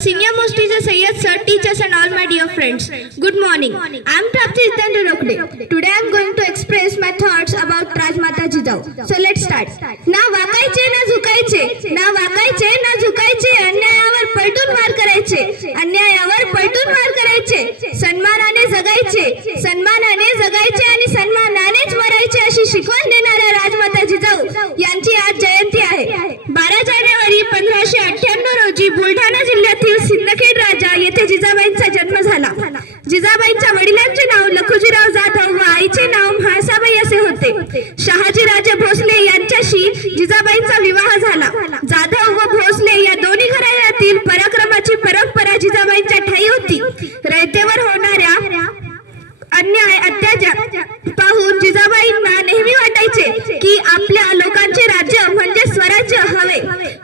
Senior most teacher Sayyid sir, teachers and all my dear friends. Good morning. I am Prapti Jitendra Rokde. Today I am going to express my thoughts about Rajmata Jijau. So let's start. ना वाकायचे ना झुकायचे, ना वाकायचे ना झुकायचे, अन्यायावर पलटून मार करायचे, अन्यायावर पलटून मार करायचे, सन्मानाने जगायचे, सन्मानाने जगायचे आणि सन्मानानेच मरायचे अशी शिकवण देणाऱ्या राजमाता जिजाऊ यांची आज जयंती आहे. 12 जानेवारी 1598 रोजी बुलढाणा जिल्ह्यातील सिंदखेड राजा येथे जिजाबाईंचा जन्म झाला. जिजाबाईंच्या वडिलांचे नाव लखुजीराव जाधव व आईचे नाव म्हाळसाबाई असे होते. शहाजीराजे भोसले यांच्याशी जिजाबाईंचा विवाह झाला. जाधव व भोसले या दोन्ही घराण्यातील पराक्रमाची परंपरा जिजाबाईंच्या ठायी होती. रयतेवर होणाऱ्या अन्याय अत्याचार पाहून जिजाबाईंना नेहमी वाटायचे की आपल्या लोकांचे राज्य म्हणजे स्वराज्य हवे,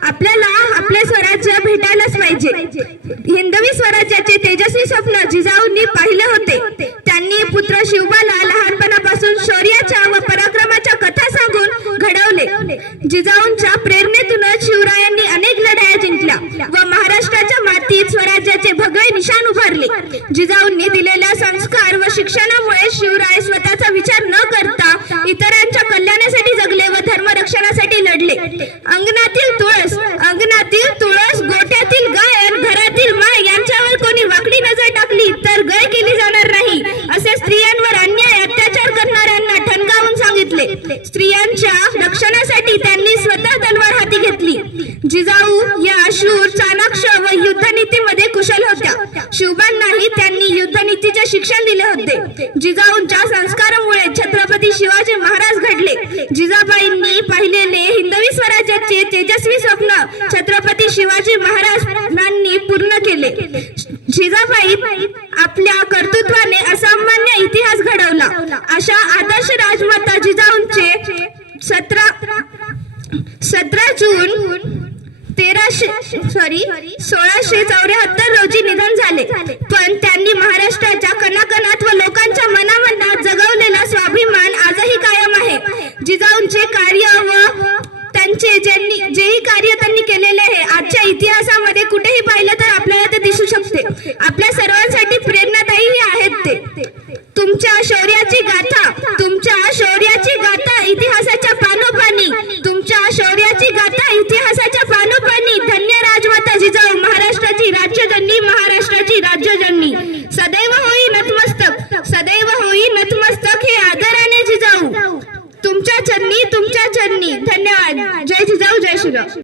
आपल्याला आपले स्वराज्य भेटायलाच पाहिजे. हिंदवी स्वराज्याचे तेजस्वी स्वप्न जिजाऊंनी पाहिले होते. त्यांनी पुत्र शिवबाला लहानपणापासून शौर्याच्या व पराक्रमाच्या कथा सांगून घडवले. जिजाऊंच्या प्रेरणेतूनच शिवरायांनी अनेक लढाया जिंकल्या व महाराष्ट्राच्या मातीत स्वराज्याचे भगवे निशाण उभारले. जिजाऊंनी दिलेल्या संस्कार व शिक्षणामुळे शिवराय स्वतःचा विचार न करता इतरांच्या कल्याणासाठी जगले व धर्मरक्षणासाठी लढले. अंगणातील तुळस, गोठ्यातील गाय, घरातील माय यांच्यावर कोणी वाकडी नजर टाकली तर गय केली जाणार नाही असे स्त्रियांवर अन्याय अत्याचार करणाऱ्यांना ठणकावून सांगितले. स्त्रियांच्या रक्षणासाठी त्यांनी स्वतः तलवार हाती घेतली. जिजाऊ या शूर, चाणाक्ष व युद्धनीतीमध्ये कुशल होत्या. शिवबांनाही त्यांनी युद्धनीतीचे शिक्षण दिले होते. जिजाऊंच्या संस्कारामुळे छत्रपती शिवाजी महाराज घडले. जिजाबाईंनी पाहिलेले हिंदवी स्वराज्याचे तेजस्वी स्वप्न छत्रपती शिवाजी महाराजांनी पूर्ण केले. जिजाबाई आपल्या कर्तृत्वाने असामान्य इतिहास घडवला. अशा आदर्श राजमाता जिजाऊंचे 17 जून 1674 रोजी निधन झाले. पण त्यांनी महाराष्ट्राच्या कणाकणात व लोकांच्या मनामनात जगवलेला स्वाभिमान आजही कायम आहे. जिजाऊंचे कार्य व जेही कार्य त्यांनी केलेले